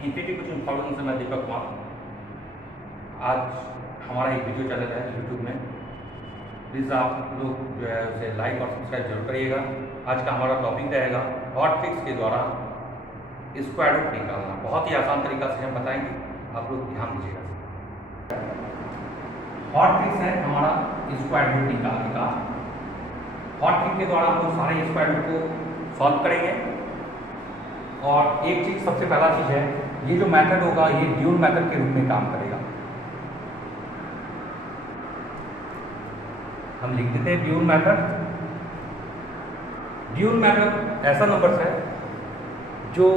Infinity कुछ information से मैं दीपक कुमार। आज हमारा एक वीडियो चैनल है यूट्यूब में, प्लीज़ आप लोग जो है उसे लाइक और सब्सक्राइब जरूर करिएगा। आज का हमारा टॉपिक रहेगा हॉट ट्रिक्स के द्वारा स्क्वायर रूट निकालना। बहुत ही आसान तरीका से हम बताएंगे, आप लोग ध्यान दीजिएगा। हॉट ट्रिक्स है हमारा स्क्वायर रूट निकालने का। हॉट ट्रिक के द्वारा हम लोग सारे स्क्वायर रूट को सॉल्व करेंगे। और एक चीज़, सबसे पहला चीज़ है, ये जो मेथड होगा ये ड्यूल मेथड के रूप में काम करेगा। हम लिख देते हैं ड्यूल मेथड। ड्यूल मेथड ऐसा नंबर है जो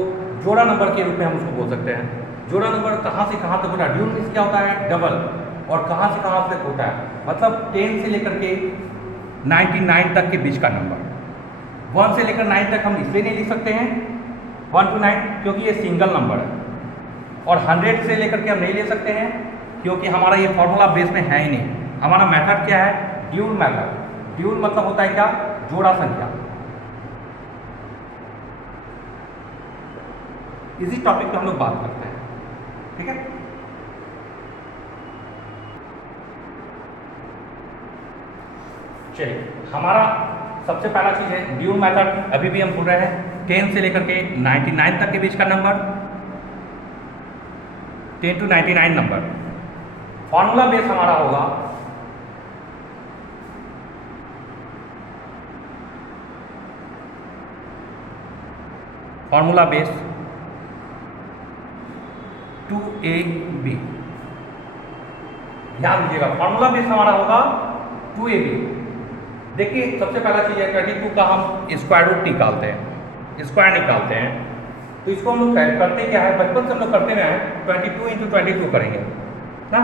जोड़ा नंबर के रूप में हम उसको बोल सकते हैं। जोड़ा नंबर कहाँ से कहाँ तक होता है? ड्यूल मीन्स क्या होता है? डबल। और कहाँ से कहाँ तक होता है? मतलब 10 से लेकर के 99 तक के बीच का नंबर। 1 से लेकर 9 तक हम इसलिए नहीं लिख सकते हैं 1 to 9 क्योंकि ये सिंगल नंबर है। और 100 से लेकर के हम नहीं ले सकते हैं क्योंकि हमारा ये फॉर्मूला बेस में है ही नहीं। हमारा मेथड क्या है? Dual method. ड्यूल मतलब होता है क्या? जोड़ा संख्या। इसी टॉपिक पे हम लोग बात करते हैं, ठीक है। चलिए, हमारा सबसे पहला चीज है ड्यूल मेथड। अभी भी हम बोल रहे हैं 10 से लेकर के 99 तक के बीच का number, 10 to 99 number. Formula base हमारा होगा फॉर्मूला बेस 2AB। ध्यान दीजिएगा, फॉर्मूला बेस हमारा होगा 2AB। देखिए, सबसे पहला चीज है 22 का हम स्क्वायर रूट निकालते हैं, स्क्वायर निकालते हैं। तो इसको हम लोग करते क्या है, बचपन से हम लोग करते हुए आए 22 into 22 करेंगे ना।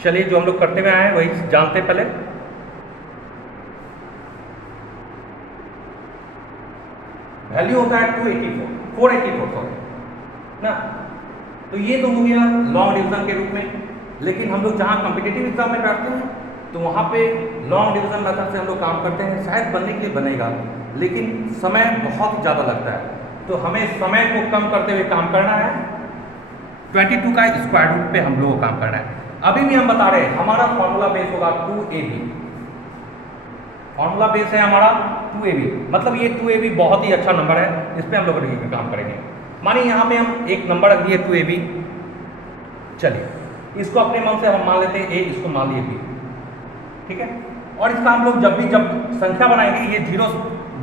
चलिए, जो हम लोग करते हुए आए वही जानते पहले। वैल्यू होता है 484 सॉरी ना। तो ये तो हो गया लॉन्ग डिवीजन के रूप में। लेकिन हम लोग जहाँ कॉम्पिटिटिव एग्जाम में करते हैं तो वहाँ पे लॉन्ग डिवीजन मेथड से हम लोग काम करते हैं। शायद बनने के लिए बनेगा, लेकिन समय बहुत ज़्यादा लगता है। तो हमें समय को कम करते हुए काम करना है। 22 का स्क्वायर रूट पे हम लोग को काम करना है। अभी भी हम बता रहे हैं हमारा फॉर्मूला बेस होगा 2AB। फॉर्मूला बेस है हमारा 2AB, मतलब ये 2AB बहुत ही अच्छा नंबर है। इस पर हम लोग काम करेंगे। मानिए यहाँ पे हम एक नंबर रख दिए 2AB। चलिए, इसको अपने मन से हम मान लेते हैं A, इसको मान लिए B, ठीक है। और इसका हम लोग जब संख्या बनाएंगे ये जीरो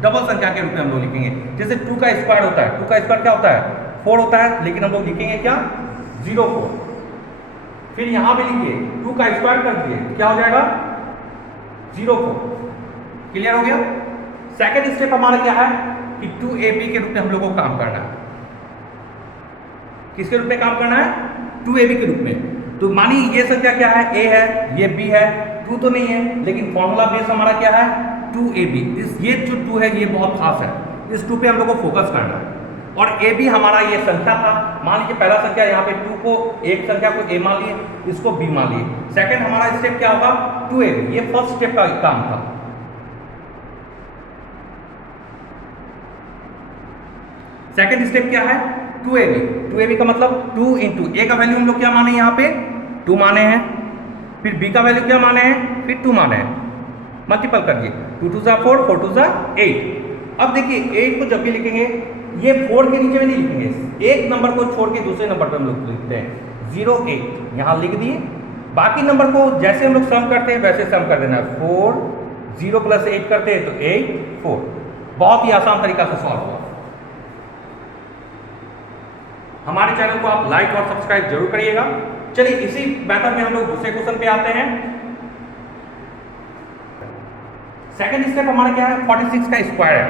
डबल संख्या के रूप में हम लोग लिखेंगे। जैसे 2 का स्क्वायर होता है, 2 का स्क्वायर क्या होता है? 4 होता है, लेकिन हम लोग लिखेंगे क्या? 04। फिर यहाँ पे लिखिए 2 का स्क्वायर कर दिए, क्या हो जाएगा? 04। क्लियर हो गया? सेकेंड स्टेप हमारा क्या है कि 2AB के रूप में हम लोग को काम करना है। किसके रूप में काम करना है? 2AB के रूप में। तो मानिए ये संख्या क्या है? A है, ये B है, 2 तो नहीं है, लेकिन फॉर्मूला बेस हमारा क्या है? 2AB। ये जो 2 है ये बहुत खास है, इस 2 पे हम लोग को फोकस करना है। और AB हमारा ये संख्या था। मान लीजिए पहला संख्या यहाँ पे 2 को, एक संख्या को A मान लिए, इसको B मान लिए। सेकेंड हमारा स्टेप क्या होगा? 2AB। ये फर्स्ट स्टेप का काम था। सेकेंड स्टेप क्या है? 2AB। 2AB का मतलब 2 इंटू A का वैल्यू हम लोग क्या माने? यहाँ पे 2 माने हैं। फिर B का वैल्यू क्या माने हैं? फिर 2 माने हैं। मल्टीपल करिए, 2 2 जा 4, 4 2 जा 8। अब देखिए 8 को जब भी लिखेंगे ये 4 के नीचे में नहीं लिखेंगे, एक नंबर को छोड़ के दूसरे नंबर पर हम लोग लिखते हैं 08। यहाँ लिख दिए। बाकी नंबर को जैसे हम लोग सम करते हैं वैसे सम कर देना है। 4 0 + 8 करते हैं तो 8 4। बहुत ही आसान तरीका से सॉल्व हुआ। हमारे चैनल को आप लाइक और सब्सक्राइब जरूर करिएगा। चलिए, इसी मेथड में हम लोग दूसरे क्वेश्चन पे आते हैं। सेकंड स्टेप हमारा क्या है? 46 का स्क्वायर है।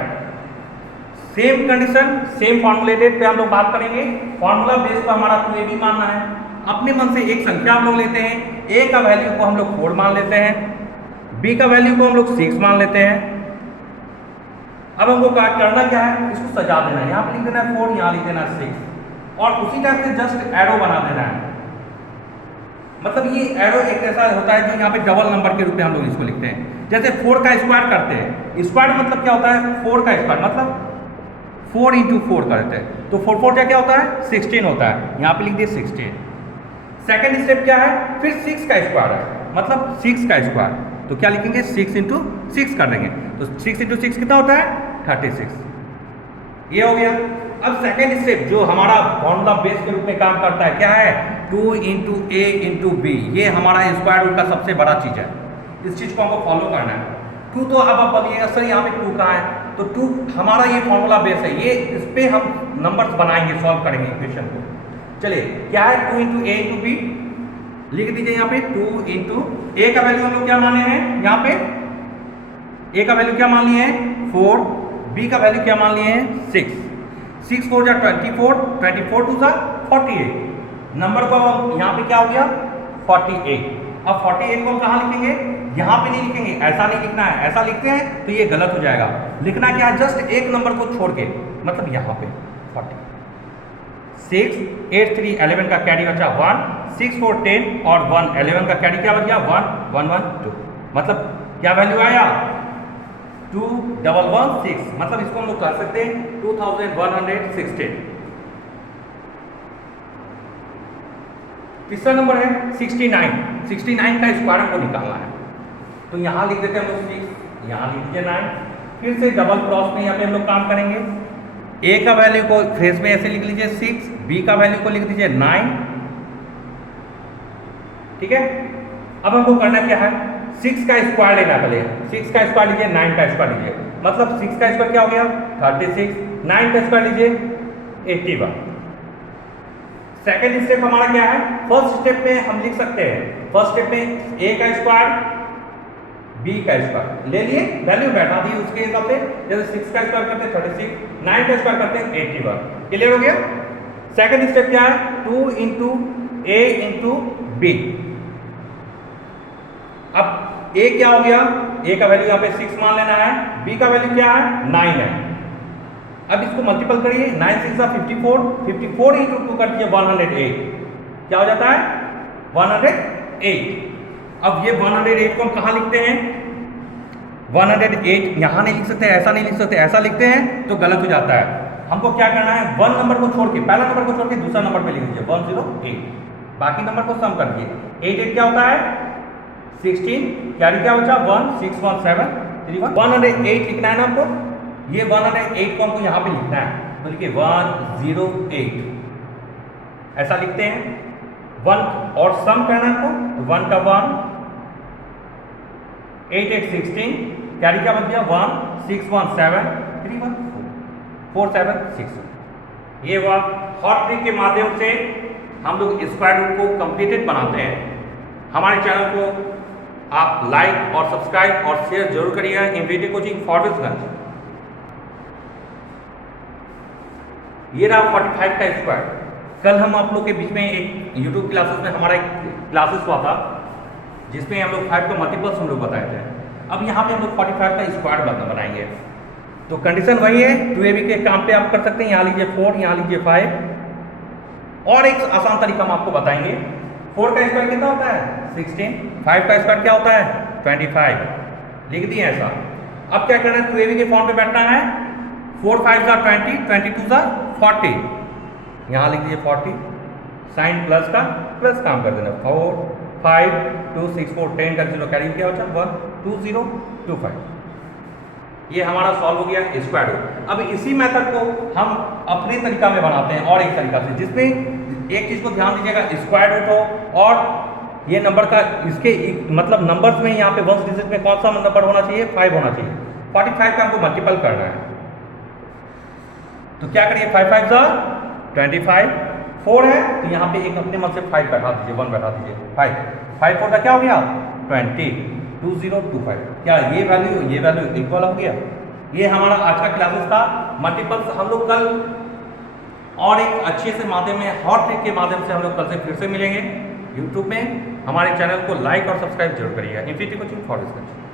सेम कंडीशन, सेम फॉर्मुलेटेड पे हम लोग बात करेंगे। फॉर्मूला बेस पर हमारा 2AB मानना है। अपने मन से एक संख्या हम लोग लेते हैं। A का वैल्यू को हम लोग 4 मान लेते हैं, B का वैल्यू को हम लोग 6 मान लेते हैं। अब हमको करना क्या है? इसको सजा देना है। यहाँ पे लिख देना है 4, यहाँ लिख देना है 6, और उसी टाइप से जस्ट एरो बना देना है। मतलब ये एरो एक ऐसा होता है जो यहाँ पे डबल नंबर के रूप में हम लोग इसको लिखते हैं। जैसे 4 का स्क्वायर करते हैं, स्क्वायर मतलब क्या होता है? 4 का स्क्वायर मतलब 4 इंटू 4 करते हैं, तो 4 4 क्या होता है 16 होता है, यहाँ पे लिख दिए 16। सेकेंड स्टेप क्या है, फिर 6 का स्क्वायर है, मतलब 6 का स्क्वायर, तो क्या लिखेंगे 6 इंटू 6 कर देंगे, तो 6 इंटू 6 कितना होता है 36, ये हो गया। अब सेकेंड स्टेप जो हमारा फॉर्मूला बेस के रूप में काम करता है क्या है, 2 इंटू ए इंटू बी, ये हमारा स्क्वायर रूट का सबसे बड़ा चीज है, इस चीज को हमको फॉलो करना है। 2 तो अब आप बोलिएगा सर यहाँ पे 2 कहाँ है, तो 2 हमारा ये फॉर्मूला बेस है, ये इस पे हम नंबर्स बनाएंगे, सॉल्व करेंगे इक्वेशन को। चलिए क्या है 2 इंटू ए इंटू बी, लिख दीजिए यहाँ पे 2 इंटू ए का वैल्यू हम लोग क्या माने हैं, यहाँ पे ए का वैल्यू क्या मान लिए हैं 4, बी का वैल्यू क्या मान लिए हैं 6, 6 4 जा 24, 24 2 जा 48, नंबर को यहाँ पे क्या हो गया 48। अब 48 को हम कहाँ लिखेंगे, यहाँ पे नहीं लिखेंगे, ऐसा नहीं लिखना है, ऐसा लिखते हैं तो ये गलत हो जाएगा। लिखना क्या है, जस्ट एक नंबर को छोड़ के, मतलब यहाँ पे 40, 6 8 3 11 का कैरी बचा 1, 6 4 10 और 1 11 का कैरी क्या बच गया 1 1 1 2, मतलब क्या वैल्यू आया 2116, मतलब इसको हम लोग कर सकते हैं 2116। तीसरा नंबर है 69, 69 का स्क्वायर हमको निकालना है, तो यहाँ लिख देते हैं हम लोग 6, यहाँ लिख दीजिए 9, फिर से डबल क्रॉस में यहाँ पे हम लोग काम करेंगे। ए का वैल्यू को फेस में ऐसे लिख लीजिए 6, बी का वैल्यू को लिख दीजिए 9, ठीक है। अब हमको करना क्या है, 6 का स्क्वायर लेना पहले, 6 का स्क्वायर लीजिए 9 का स्क्वायर लीजिए, मतलब 6 का स्क्वायर क्या हो गया 36, 9 का स्क्वायर लीजिए 81। सेकेंड स्टेप हमारा क्या है, फर्स्ट स्टेप में हम लिख सकते हैं, फर्स्ट स्टेप में ए का स्क्वायर बी का स्क्वायर ले लिए, वैल्यू बैठा दी उसके हिसाब से, जैसे 6 का स्क्वायर करते हैं 36, 9 का स्क्वायर करते हैं 81, क्लियर हो गया। सेकेंड स्टेप क्या है, 2 इंटू ए इंटू बी। अब ए क्या हो गया, ए का वैल्यू यहाँ पे 6 मान लेना है, बी का वैल्यू क्या है 9 है। अब इसको मल्टीपल करिए, 9 6 54, 54 इंटू 2 कर दीजिए 108, क्या हो जाता है 108। अब ये 108 को हम कहाँ लिखते हैं, 108 यहाँ नहीं लिख सकते, ऐसा नहीं लिख सकते, ऐसा लिखते हैं तो गलत हो जाता है। हमको क्या करना है, 1 नंबर को छोड़ के, पहला नंबर को छोड़ के दूसरा नंबर पे लिख दीजिए 108, बाकी नंबर को सम कर दीजिए। 8 8 क्या होता है 16, कैरी क्या बचा 1 6 1 7 3 1, 108 लिखना है ना हमको, ये 108 को हमको यहाँ पे लिखना है, तो लिखिए 108, ऐसा लिखते हैं। 1 और सम करना है आपको, 1 का 1, 8 8 16, कैरी क्या बच गया 1 6 1 7 3 1 4 7 6। ये हुआ हॉट ट्रिक के माध्यम से हम लोग स्क्वायर रूट को कंप्लीटेड बनाते हैं। हमारे चैनल को आप लाइक और सब्सक्राइब और शेयर जरूर करिएगा। इनविटी कोचिंग फॉरबिसगंज, ये रहा 45 का स्क्वायर। कल हम आप लोग के बीच में एक यूट्यूब क्लासेस में हमारा एक क्लासेस हुआ था जिसमें हम लोग 5 का मल्टीपल्स हम लोग बताए थे। अब यहाँ पे हम लोग 45 का स्क्वायर बनाएंगे, तो कंडीशन वही है, 2ab के काम पे आप कर सकते हैं। यहाँ लीजिए 4, यहाँ लीजिए 5, और एक आसान तरीका हम आपको बताएंगे। 4 का स्क्वायर कितना होता है 16, 5 का स्क्वायर क्या होता है 25, लिख दिए ऐसा। अब क्या करना है, 2ab के फॉर्म पे बैठना है, 4 5 जा 20, 22 जा 40, यहाँ लिख दीजिए 40, साइन प्लस का प्लस काम कर देना, 4 5 2 6 4 10 का 0 कैरी क्या बचा 1 2 0 2 5। ये हमारा सॉल्व हो गया स्क्वायर रूट। अब इसी मेथड को हम अपने तरीका में बनाते हैं और एक तरीका से, जिसमें एक चीज को ध्यान दीजिएगा, स्क्वायर रूट हो और ये नंबर का इसके मतलब नंबर्स में यहाँ पे 1 डिजिट में कौन सा नंबर होना चाहिए 5 होना चाहिए। 45 का हमको मल्टीपल करना है, तो क्या करिए 5 5 जा 25, 4 है तो यहाँ पे एक अपने मन से 5 बैठा दीजिए, 1 बैठा दीजिए, 5 5 4 का क्या हो गया 20 2 0 2 5। क्या ये वैल्यू इक्वल हो गया। ये हमारा आज का क्लासेस था मल्टीपल्स। हम लोग कल और एक अच्छे से माध्यम में हॉट ट्रिक के माध्यम से हम लोग कल से फिर से मिलेंगे यूट्यूब में। हमारे चैनल को लाइक और सब्सक्राइब जरूर करिएगा। Infinity coaching Forbesganj.